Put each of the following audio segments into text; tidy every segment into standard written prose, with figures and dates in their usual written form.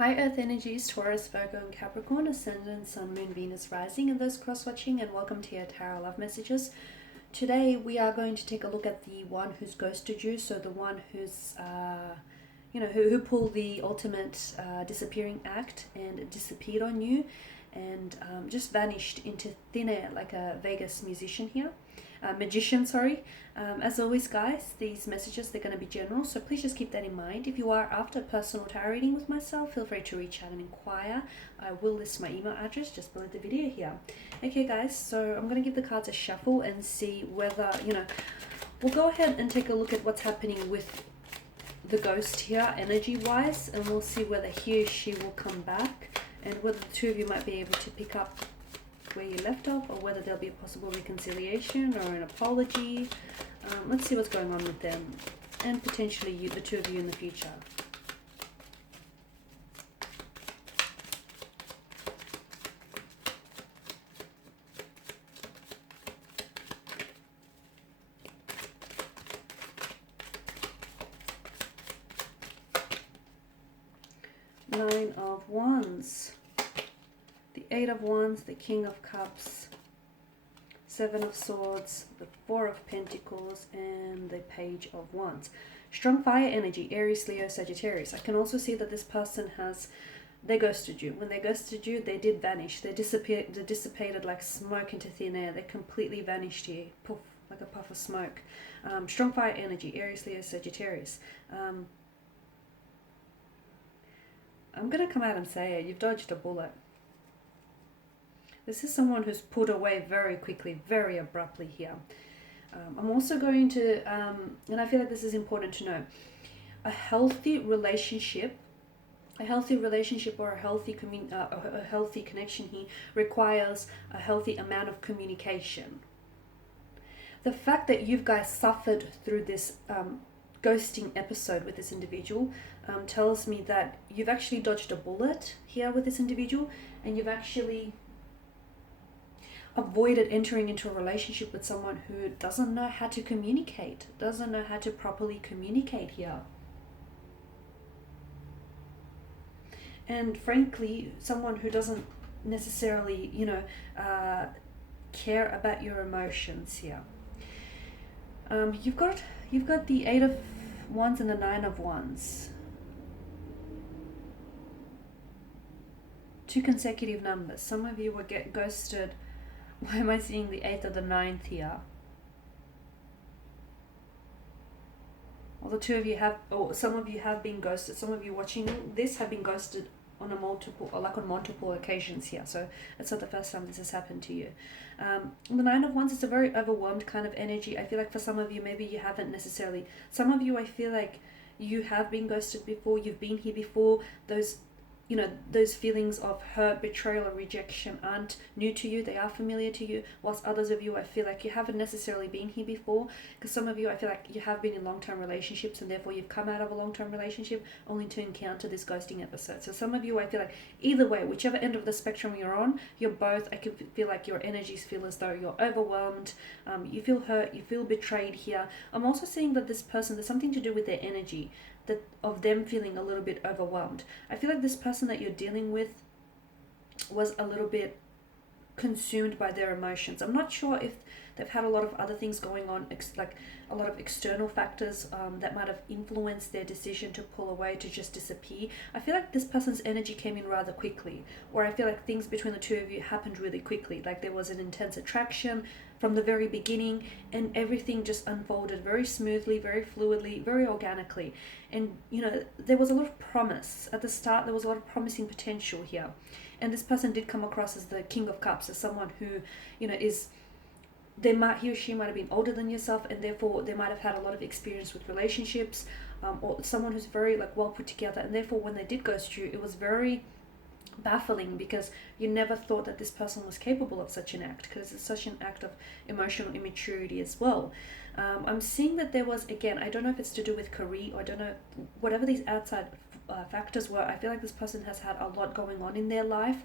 Hi Earth Energies, Taurus, Virgo and Capricorn, Ascendant, Sun, Moon, Venus, Rising, and those cross-watching, and welcome to your Tarot Love Messages. Today we are going to take a look at the one who's ghosted you, so the one who's, who pulled the ultimate disappearing act and disappeared on you and just vanished into thin air like a Vegas magician, sorry. As always, guys, these messages, they're going to be general, so please just keep that in mind. If you are after a personal tarot reading with myself, feel free to reach out and inquire. I will list my email address just below the video here. Okay, guys, so I'm going to give the cards a shuffle and see whether, we'll go ahead and take a look at what's happening with the ghost here, energy-wise, and we'll see whether he or she will come back and whether the two of you might be able to pick up where you left off, or whether there'll be a possible reconciliation or an apology. Let's see what's going on with them and potentially you, the two of you in the future. Nine of Wands. The Eight of Wands, the King of Cups, Seven of Swords, the Four of Pentacles, and the Page of Wands. Strong fire energy, Aries, Leo, Sagittarius. I can also see that this person they ghosted you. When they ghosted you, they did vanish. They dissipated like smoke into thin air. They completely vanished here, poof, like a puff of smoke. Strong fire energy, Aries, Leo, Sagittarius. I'm going to come out and say it. You've dodged a bullet. This is someone who's put away very quickly, very abruptly here. I'm also going to, and I feel like this is important to know, a healthy relationship or a healthy connection here requires a healthy amount of communication. The fact that you guys suffered through this ghosting episode with this individual tells me that you've actually dodged a bullet here with this individual, and you've actually avoided entering into a relationship with someone who doesn't know how to communicate, doesn't know how to properly communicate here. And frankly, someone who doesn't necessarily, care about your emotions here. You've got the Eight of Wands and the Nine of Wands. Two consecutive numbers. Some of you will get ghosted. Why am I seeing the 8th or the 9th here? Well, the two of you have, or some of you have been ghosted. Some of you watching this have been ghosted on multiple occasions here. So it's not the first time this has happened to you. The Nine of Wands is a very overwhelmed kind of energy. I feel like for some of you, maybe you haven't necessarily. Some of you, I feel like you have been ghosted before. You've been here before. Those feelings of hurt, betrayal, or rejection aren't new to you. They are familiar to you. Whilst others of you, I feel like you haven't necessarily been here before. Because some of you, I feel like you have been in long-term relationships, and therefore you've come out of a long-term relationship only to encounter this ghosting episode. So some of you, I feel like either way, whichever end of the spectrum you're on, you're both. I can feel like your energies feel as though you're overwhelmed. You feel hurt. You feel betrayed here. I'm also seeing that this person, there's something to do with their energy, that of them feeling a little bit overwhelmed. I feel like this person that you're dealing with was a little bit consumed by their emotions. I'm not sure if they've had a lot of other things going on, like a lot of external factors that might have influenced their decision to pull away, to just disappear. I feel like this person's energy came in rather quickly, or I feel like things between the two of you happened really quickly. Like there was an intense attraction from the very beginning, and everything just unfolded very smoothly, very fluidly, very organically. And there was a lot of promise at the start. There was a lot of promising potential here, and this person did come across as the King of Cups, as someone who is, he or she might have been older than yourself, and therefore they might have had a lot of experience with relationships, or someone who's very well put together, and therefore when they did ghost you, it was very baffling, because you never thought that this person was capable of such an act, because it's such an act of emotional immaturity as well. I'm seeing that there was, again, I don't know if it's to do with career, or I don't know, whatever these outside factors were I feel like this person has had a lot going on in their life,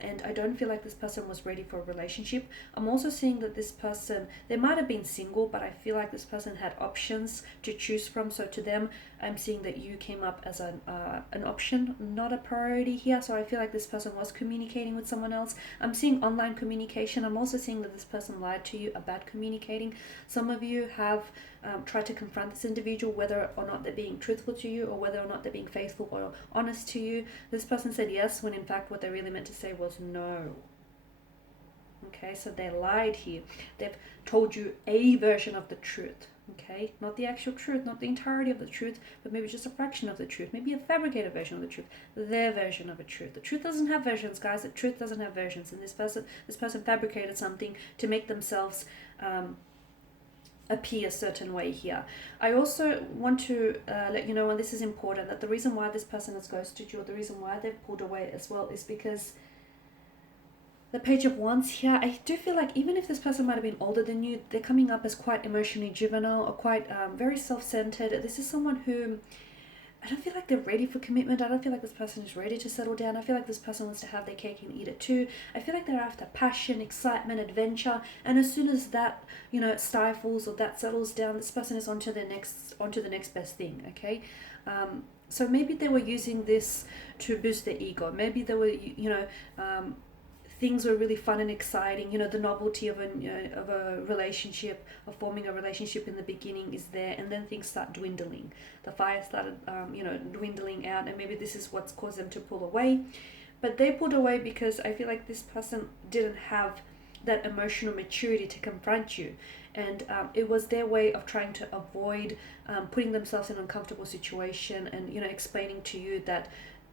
and I don't feel like this person was ready for a relationship. I'm also seeing that this person, they might have been single, but I feel like this person had options to choose from. So to them, I'm seeing that you came up as an option, not a priority here. So I feel like this person was communicating with someone else. I'm seeing online communication. I'm also seeing that this person lied to you about communicating. Some of you have tried to confront this individual, whether or not they're being truthful to you, or whether or not they're being faithful or honest to you. This person said yes, when in fact what they really meant to say was no. Okay, so they lied here. They've told you a version of the truth. Okay, not the actual truth, not the entirety of the truth, but maybe just a fraction of the truth, maybe a fabricated version of the truth, their version of a truth. The truth doesn't have versions, guys. The truth doesn't have versions, and this person fabricated something to make themselves appear a certain way here. I also want to let you know, and this is important, that the reason why this person has ghosted you, or the reason why they've pulled away as well, is because the Page of Wands here, I do feel like even if this person might have been older than you, they're coming up as quite emotionally juvenile, or quite very self-centered. This is someone who, I don't feel like they're ready for commitment. I don't feel like this person is ready to settle down. I feel like this person wants to have their cake and eat it too. I feel like they're after passion, excitement, adventure, and as soon as that, stifles or that settles down, this person is onto the next best thing. Okay, so maybe they were using this to boost their ego. Maybe they were, things were really fun and exciting. The novelty of a relationship, of forming a relationship in the beginning is there, and then things start dwindling. The fire started, dwindling out, and maybe this is what's caused them to pull away. But they pulled away because I feel like this person didn't have that emotional maturity to confront you, and it was their way of trying to avoid putting themselves in an uncomfortable situation, and explaining to you that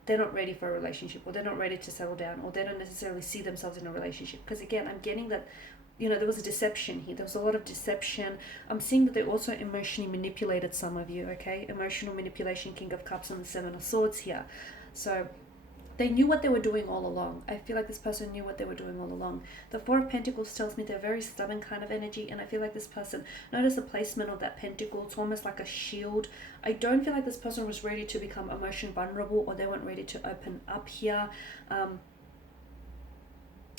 they're not ready for a relationship, or they're not ready to settle down, or they don't necessarily see themselves in a relationship. Because again, I'm getting that, there was a deception here. There was a lot of deception. I'm seeing that they also emotionally manipulated some of you, okay? Emotional manipulation, King of Cups and the Seven of Swords here. So they knew what they were doing all along. I feel like this person knew what they were doing all along. The Four of Pentacles tells me they're very stubborn kind of energy, and I feel like this person, notice the placement of that pentacle, it's almost like a shield. I don't feel like this person was ready to become emotionally vulnerable, or they weren't ready to open up here.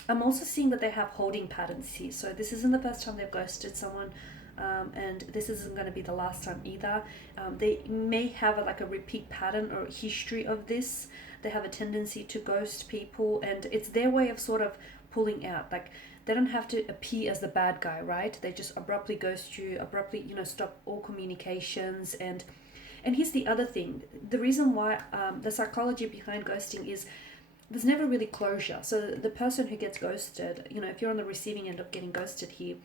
I'm also seeing that they have holding patterns here. So this isn't the first time they've ghosted someone, and this isn't going to be the last time either. They may have a repeat pattern or history of this. They have a tendency to ghost people, and it's their way of sort of pulling out. Like, they don't have to appear as the bad guy, right? They just abruptly ghost you, abruptly, stop all communications. And here's the other thing. The reason why, the psychology behind ghosting is there's never really closure. So the person who gets ghosted, if you're on the receiving end of getting ghosted here,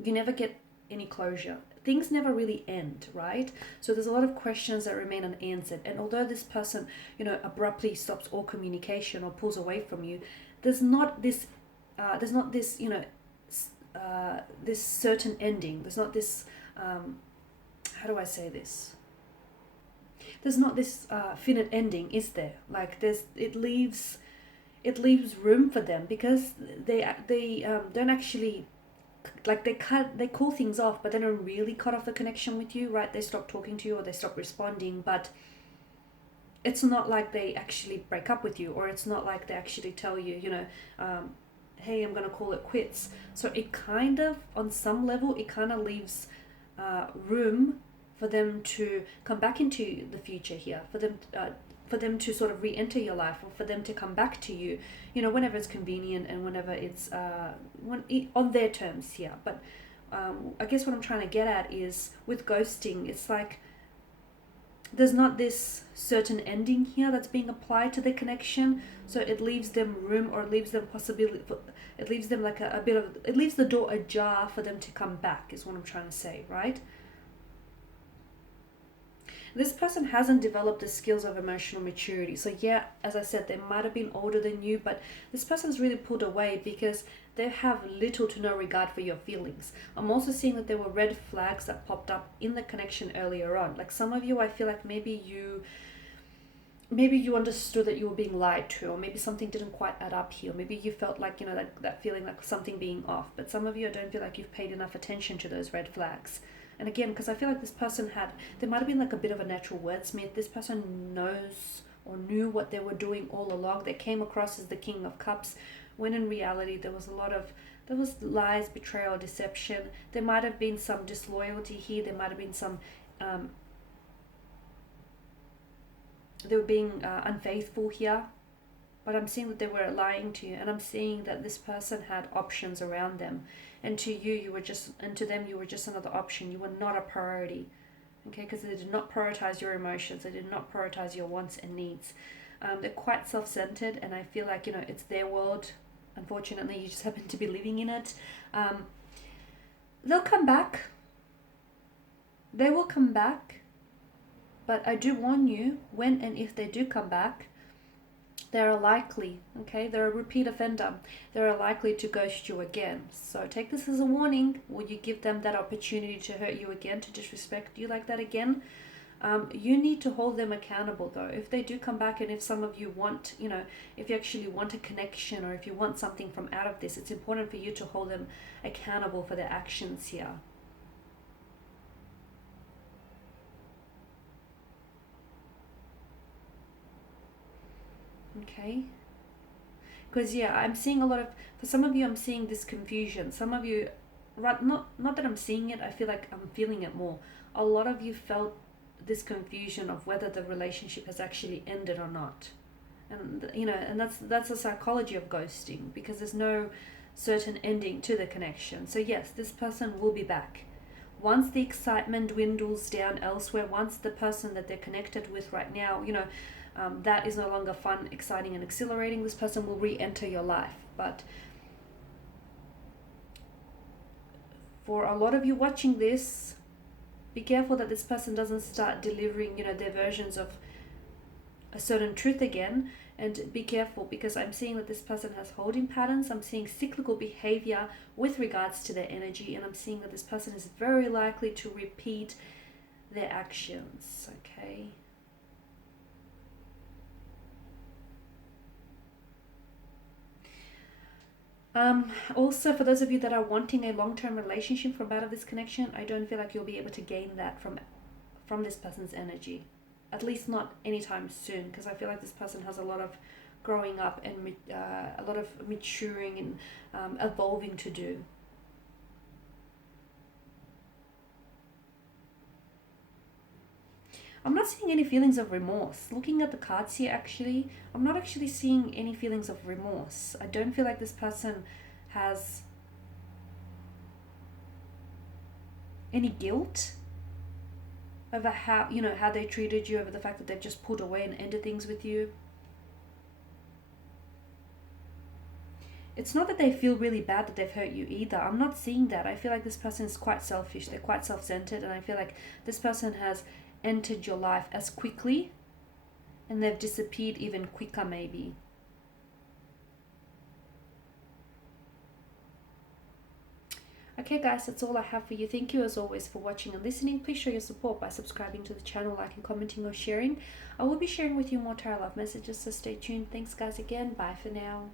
you never get any closure. Things never really end, right? So there's a lot of questions that remain unanswered. And although this person, abruptly stops all communication or pulls away from you, there's not this, this certain ending. There's not this, how do I say this? There's not this finite ending, is there? Like, it leaves room for them, because they don't actually, like, they call things off, but they don't really cut off the connection with you, right? They stop talking to you, or they stop responding, but it's not like they actually break up with you, or it's not like they actually tell you, hey, I'm gonna call it quits. So it kind of, on some level, it kind of leaves room for them to come back into the future here, for them to sort of re-enter your life, or for them to come back to you, whenever it's convenient, and whenever it's on their terms here. But I guess what I'm trying to get at is, with ghosting, it's like there's not this certain ending here that's being applied to the connection, so it leaves them room, or it leaves them possibility, it leaves them like it leaves the door ajar for them to come back, is what I'm trying to say, right? This person hasn't developed the skills of emotional maturity. So yeah, as I said, they might have been older than you, but this person's really pulled away because they have little to no regard for your feelings. I'm also seeing that there were red flags that popped up in the connection earlier on. Like, some of you, I feel like maybe you understood that you were being lied to, or maybe something didn't quite add up here. Maybe you felt like, that feeling like something being off. But some of you, I don't feel like you've paid enough attention to those red flags. And again, because I feel like this person there might have been like a bit of a natural wordsmith. This person knows or knew what they were doing all along. They came across as the King of Cups, when in reality there was lies, betrayal, deception. There might have been some disloyalty here. There might have been some they were being unfaithful here. But I'm seeing that they were lying to you, and I'm seeing that this person had options around them, and to them you were just another option. You were not a priority, okay? Because they did not prioritize your emotions. They did not prioritize your wants and needs. They're quite self-centered, and I feel like, it's their world. Unfortunately, you just happen to be living in it. They'll come back. They will come back, but I do warn you, when and if they do come back, they're likely, okay, they're a repeat offender. They're likely to ghost you again. So take this as a warning. Will you give them that opportunity to hurt you again, to disrespect you like that again? You need to hold them accountable though. If they do come back, and if some of you want, if you actually want a connection, or if you want something from out of this, it's important for you to hold them accountable for their actions here. Okay, because I'm seeing for some of you, I'm seeing this confusion. Some of you, right, not that I'm seeing it, I feel like I'm feeling it more. A lot of you felt this confusion of whether the relationship has actually ended or not. And and that's the psychology of ghosting, because there's no certain ending to the connection. So yes, this person will be back. Once the excitement dwindles down elsewhere, once the person that they're connected with right now, that is no longer fun, exciting, and exhilarating, this person will re-enter your life. But for a lot of you watching this, be careful that this person doesn't start delivering, their versions of a certain truth again. And be careful, because I'm seeing that this person has holding patterns. I'm seeing cyclical behavior with regards to their energy, and I'm seeing that this person is very likely to repeat their actions, okay? Also, for those of you that are wanting a long-term relationship from out of this connection, I don't feel like you'll be able to gain that from this person's energy, at least not anytime soon, because I feel like this person has a lot of growing up and a lot of maturing and evolving to do. I'm not seeing any feelings of remorse. Looking at the cards here, actually, I'm not actually seeing any feelings of remorse. I don't feel like this person has any guilt over how they treated you, over the fact that they've just pulled away and ended things with you. It's not that they feel really bad that they've hurt you either. I'm not seeing that. I feel like this person is quite selfish. They're quite self-centered, and I feel like this person has entered your life as quickly, and they've disappeared even quicker maybe. Okay guys, that's all I have for you. Thank you as always for watching and listening. Please show your support by subscribing to the channel, liking, commenting, or sharing. I will be sharing with you more tarot love messages, so stay tuned. Thanks guys again. Bye for now.